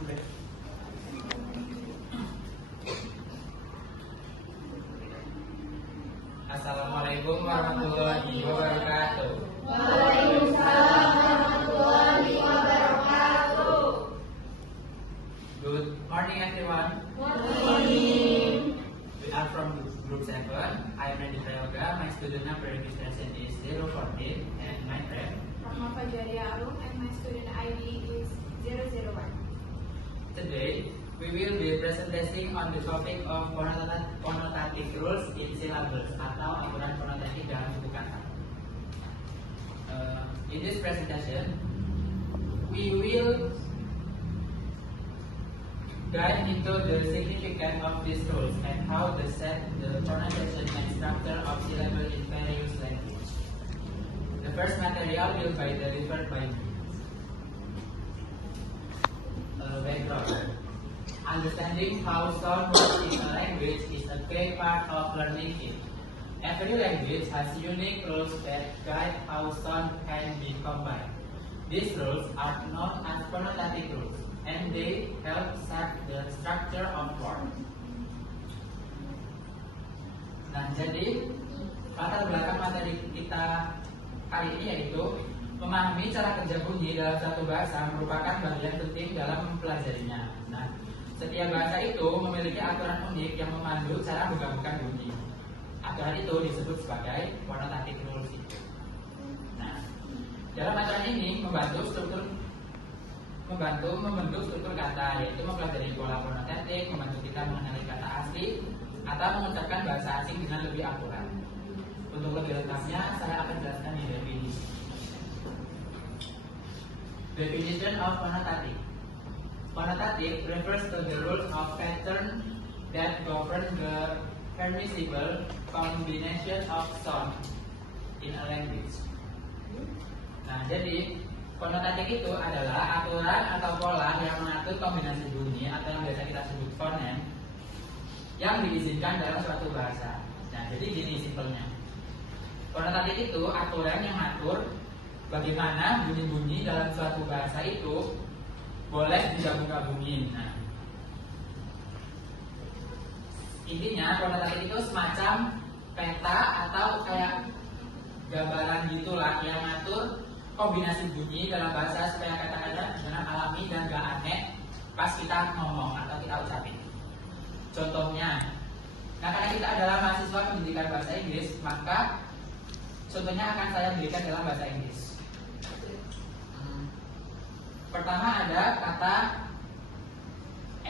Assalamualaikum warahmatullahi wabarakatuh. Waalaikumsalam warahmatullahi wabarakatuh. Good morning everyone. Morning. We are from group 7. I am Randy Prayoga. My student number registration is 014 and my friend Rahma Fajaria Arum and my student ID is 001. Today we will be presenting on the topic of connotative rules in syllabus atau aturan konotatif dalam buku kata. In this presentation, we will dive into the significance of these rules and how they set the pronunciation and structure of syllable in various languages. The first material will be delivered by me. Background. Understanding how sound works in a language is a key part of learning it. Every language has unique rules that guide how sound can be combined. These rules are known as connotative rules, and they help set the structure of words. Nah, jadi latar belakang materi kita kali ini yaitu memahami cara kerja bunyi dalam satu bahasa merupakan bagian penting dalam mempelajarinya. Nah, setiap bahasa itu memiliki aturan unik yang memandu cara menggabungkan bunyi. Aturan itu disebut sebagai connotative rules. Nah, dalam aturan ini membentuk struktur kata, yaitu mempelajari pola konotatif, membantu kita mengenali kata asli atau mengucapkan bahasa asing dengan lebih akurat. Untuk lebih lengkapnya, saya akan jelaskan di definisi. Definition of connotative. Connotative refers to the rules of pattern that govern the permissible combination of sound in a language. Nah, jadi konotatif itu adalah aturan atau pola yang mengatur kombinasi bunyi atau yang biasa kita sebut fonem yang diizinkan dalam suatu bahasa. Nah, jadi gini simpelnya. Konotatif itu aturan yang mengatur bagaimana bunyi-bunyi dalam suatu bahasa itu boleh digabung-gabungin. Nah, intinya konotatif itu semacam peta atau kayak gambaran gitulah yang mengatur kombinasi bunyi dalam bahasa supaya kata-kata dengan alami dan gak aneh pas kita ngomong atau kita ucapin. Contohnya, nah karena kita adalah mahasiswa pendidikan bahasa Inggris, maka contohnya akan saya berikan dalam bahasa Inggris. Pertama ada kata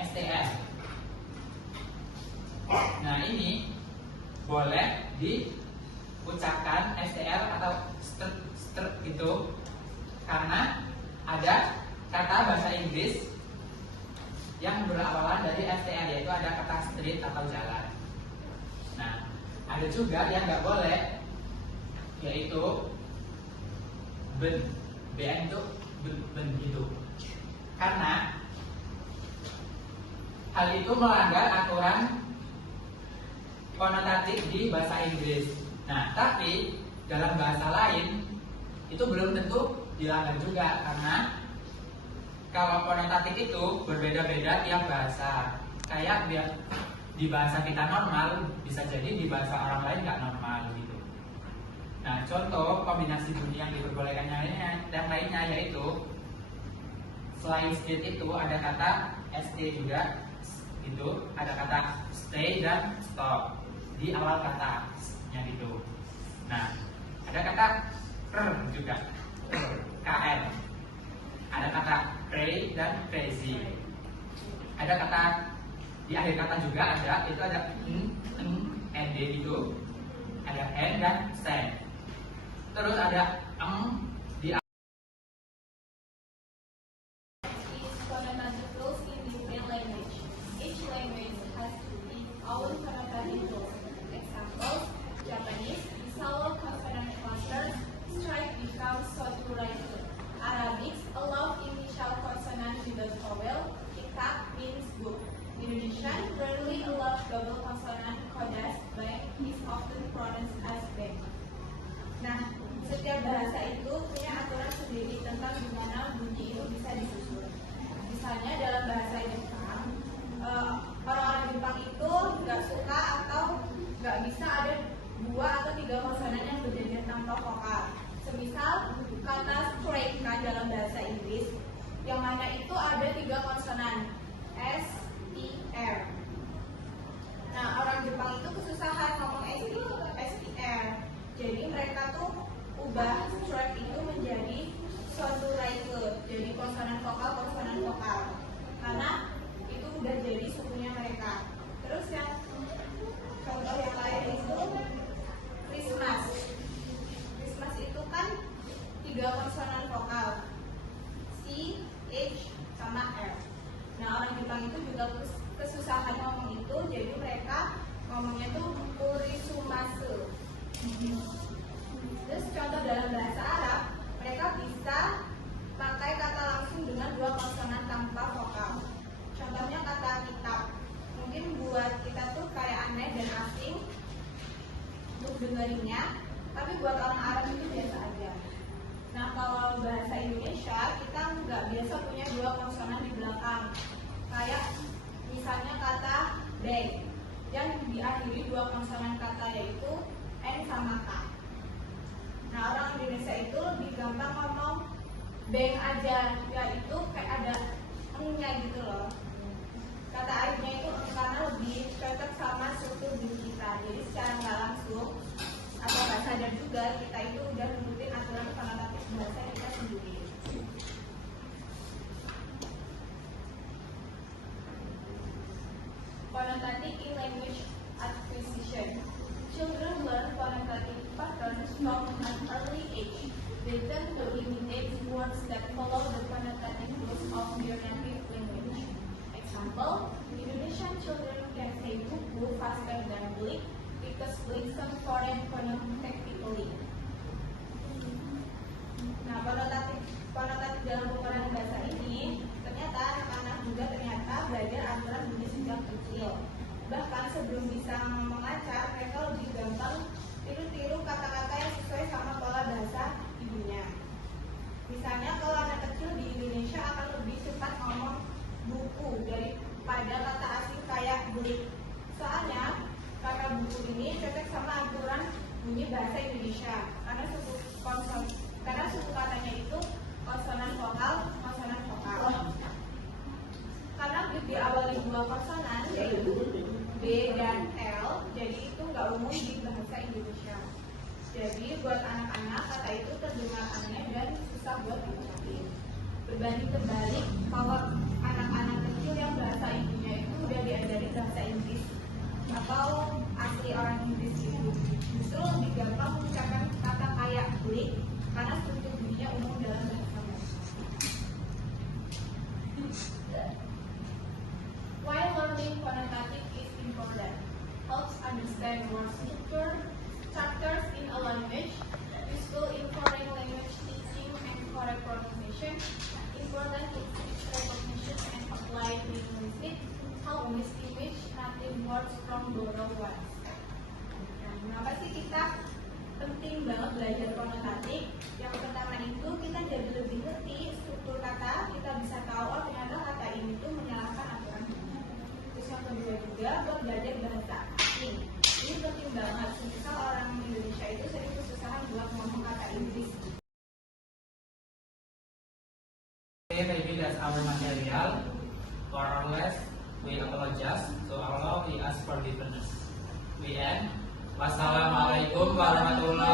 STR. Nah ini boleh diucapkan STR atau str gitu karena ada kata bahasa Inggris yang berawalan dari STR, yaitu ada kata street atau jalan. Nah ada juga yang nggak boleh, yaitu ben itu ben gitu, karena hal itu melanggar aturan konotatif di bahasa Inggris. Nah, tapi dalam bahasa lain itu belum tentu dilanggar juga, karena kalau konotatif itu berbeda-beda tiap bahasa. Kayak di bahasa kita normal bisa jadi di bahasa orang lain nggak normal gitu. Nah, contoh kombinasi bunyi yang diperbolehkan yang lainnya yaitu selain street itu ada kata st juga, itu ada kata stay dan stop di awal katanya gitu. Nah, ada kata juga, kn. Ada kata cray dan crazy. Ada kata di akhir kata juga ada, itu ada nd gitu. Ada n dan sen. Terus ada di Connotative rules in different language. Each language has its own connotative rules. Examples: Japanese, vowel consonant clusters, strike becomes soturaitu. Arabic allow initial consonant without vowel. Kitab means book. Indonesian rarely allows double consonant. Kodas bank is often pronounced as bank. Nah, setiap bahasa itu punya aturan sendiri tentang gimana bunyi itu bisa disusun. Misalnya dalam bahasa Jepang itu juga kesusahan ngomong itu, jadi mereka ngomongnya tuh kurisumasu. Terus contoh dalam bahasa Arab, mereka bisa pakai kata langsung dengan dua konsonan tanpa vokal. Contohnya kata kitab. Mungkin buat kita tuh kayak aneh dan asing untuk dengerinnya, tapi buat orang Arab itu biasa aja. Nah, kalau bahasa Indonesia kita nggak biasa punya dua konsonan di belakang. Kayak misalnya kata bank yang diakhiri dua konsonan kata, yaitu N sama K. Nah, orang Indonesia itu lebih gampang ngomong bank aja, yaitu kayak ada eng-nya gitu loh. Kata airnya itu karena lebih cocok sama struktur diri kita. Jadi secara nggak langsung atau nggak sadar juga kita itu udah ngikutin aturan konotatif bahasa kita sendiri. Connotative in language acquisition. Children learn connotative patterns from an early age. They tend to imitate words that follow the connotative rules of their native language. Example, Indonesian children can say buku faster than blik because blik some foreign phonetically. Nah, konotatif dalam penggunaan bahasa ini ternyata anak-anak juga belajar aturan bunyi sejak kecil. Bahkan sebelum bisa ngomong lancar, mereka lebih gampang tiru-tiru kata-kata yang sesuai sama pola bahasa ibunya. Misalnya kalau anak kecil di Indonesia akan lebih cepat ngomong buku daripada kata asing kayak beli. Soalnya kata buku ini cocok sama aturan bunyi bahasa Indonesia karena suku katanya itu konsonan vokal. Karena diawali dua konsonan yaitu B dan L, jadi itu nggak umum di bahasa Indonesia. Jadi buat anak-anak kata itu terdengar aneh dan susah buat diucapin. Berbanding terbalik, kalau anak-anak kecil yang bahasa ibunya itu udah diajari bahasa Inggris atau asli orang Inggris itu, justru lebih gampang mengucapkan kata kayak beli karena struktur bunyinya umum dalam bahasa mereka. Why learning connotative is important? Helps understand word structure, chapters in a language, useful in foreign language teaching and correct pronunciation, important in speech recognition and applied linguistics, help distinguish native words from borrowed ones. Nah, kenapa sih kita penting banget belajar konotatif? Yang pertama itu kita jadi lebih ngerti struktur kata, kita bisa tahu oh ternyata kata ini tuh menyalahkan aturan. Terus yang kedua juga buat belajar bahasa asing. Ini penting banget, misal orang Indonesia itu sering kesusahan buat ngomong kata Inggris. Okay, maybe that's our material. For or less, we apologize. So Allah, we ask forgiveness. We end. Wassalamualaikum warahmatullahi